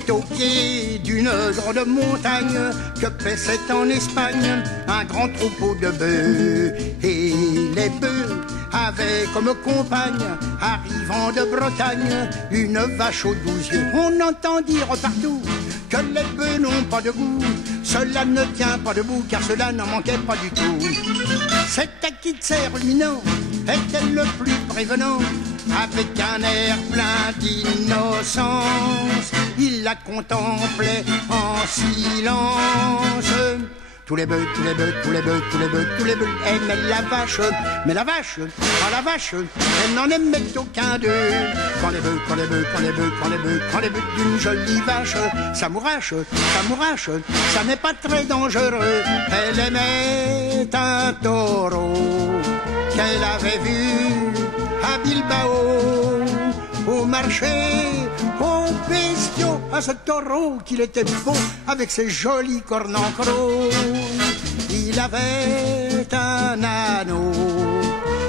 est au pied d'une grande montagne que paissait en Espagne un grand troupeau de bœufs. Et les bœufs avaient comme compagne, arrivant de Bretagne, une vache aux 12 yeux. On entend dire partout que les bœufs n'ont pas de goût. Cela ne tient pas debout, car cela n'en manquait pas du tout. Cet acquitté ruminant était le plus prévenant. Avec un air plein d'innocence, il la contemplait en silence. Tous les bœufs, tous les bœufs, tous les bœufs, tous les bœufs, tous les bœufs aimaient la vache. Mais la vache, la vache, elle n'en aimait aucun d'eux. Quand les bœufs, quand les bœufs, quand les bœufs, quand les bœufs, quand les bœufs d'une jolie vache s'amourache, ça n'est pas très dangereux. Elle aimait un taureau qu'elle avait vu à Bilbao, au marché, au bestiaux, à ce taureau qu'il était beau, avec ses jolis cornes en croc. Il avait un anneau,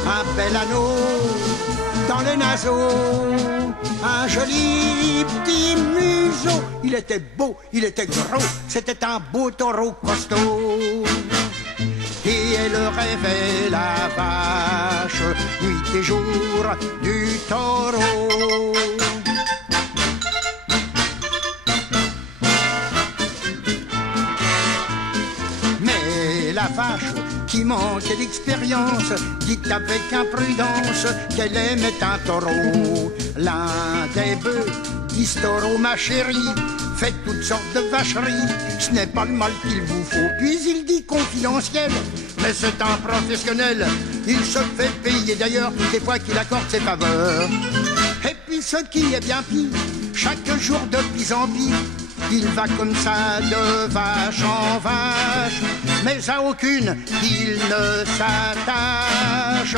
un bel anneau dans les naseaux, un joli petit museau. Il était beau, il était gros, c'était un beau taureau costaud. Et elle rêvait la vache, nuit et jour, du taureau. Mais la vache, qui manquait d'expérience, dit avec imprudence qu'elle aimait un taureau. L'un des bœufs dit: taureau, ma chérie, faites toutes sortes de vacheries, ce n'est pas le mal qu'il vous faut. Puis il dit confidentiel, mais c'est un professionnel, il se fait payer d'ailleurs toutes les fois qu'il accorde ses faveurs. Et puis ce qui est bien pire, chaque jour de pis en pire, il va comme ça de vache en vache, mais à aucune il ne s'attache.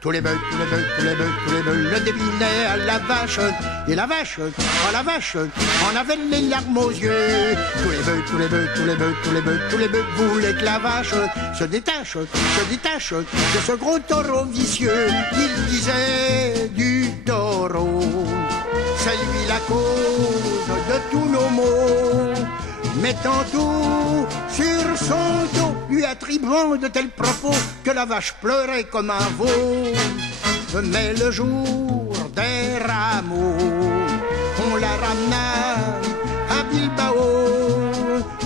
Tous les bœufs, tous les bœufs, tous les bœufs, tous les bœufs le débinaient à la vache. Et la vache, oh la vache, en avait les larmes aux yeux. Tous les bœufs, tous les bœufs, tous les bœufs, tous les bœufs, tous les bœufs voulaient que la vache se détache de ce gros taureau vicieux. Il disait du taureau, c'est lui la cause de tous nos maux, mettant tout sur son dos, lui attribuant de tels propos que la vache pleurait comme un veau. Mais le jour des rameaux, on la ramena à Bilbao,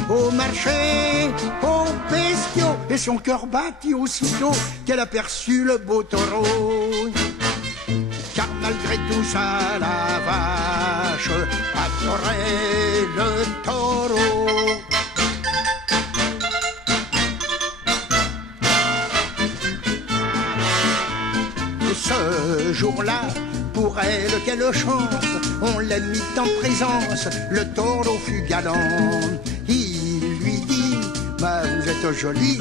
au marché, aux bestiaux, et son cœur battit aussitôt qu'elle aperçut le beau taureau. Car malgré tout ça, la vache adorait le taureau. Ce jour-là, pour elle, quelle chance, on l'a mis en présence, le taureau fut galant. Il lui dit: bah, vous êtes jolie,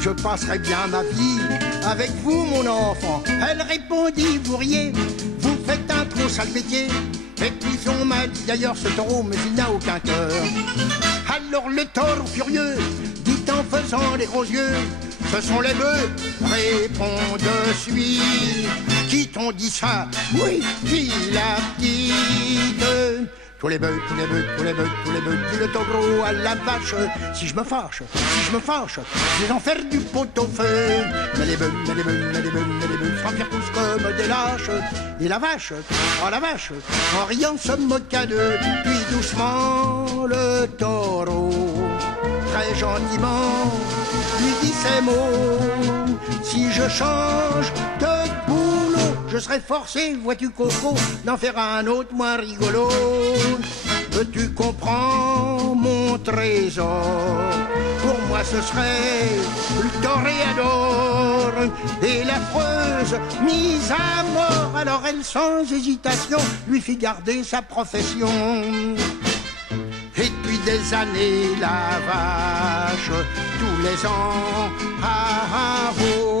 je passerai bien ma vie avec vous, mon enfant. Elle répondit: vous riez, vous faites un trop sale métier. Et puis on m'a dit d'ailleurs ce taureau, mais il n'a aucun cœur. Alors le taureau furieux dit en faisant les gros yeux: ce sont les bœufs, répond de suite. Qui t'ont dit ça? Oui, dit la petite. Tous les bœufs, tous les bœufs, tous les bœufs, tous les bœufs, dit le taureau à la vache: si je me fâche, je vais en faire du pot-au-feu. Mais les bœufs, mais les bœufs, mais les bœufs, mais les bœufs s'en firent tous comme des lâches. Et la vache, oh la vache, en riant se moqua d'eux. Puis doucement le taureau, très gentiment, lui dit ces mots: si je change de boulot, je serai forcé, vois-tu Coco, d'en faire un autre moins rigolo. Tu comprends mon trésor, pour moi ce serait le toréador. Et l'affreuse mise à mort, alors elle sans hésitation lui fit garder sa profession. Et puis des années la vache, tous les ans, ah, ah, oh,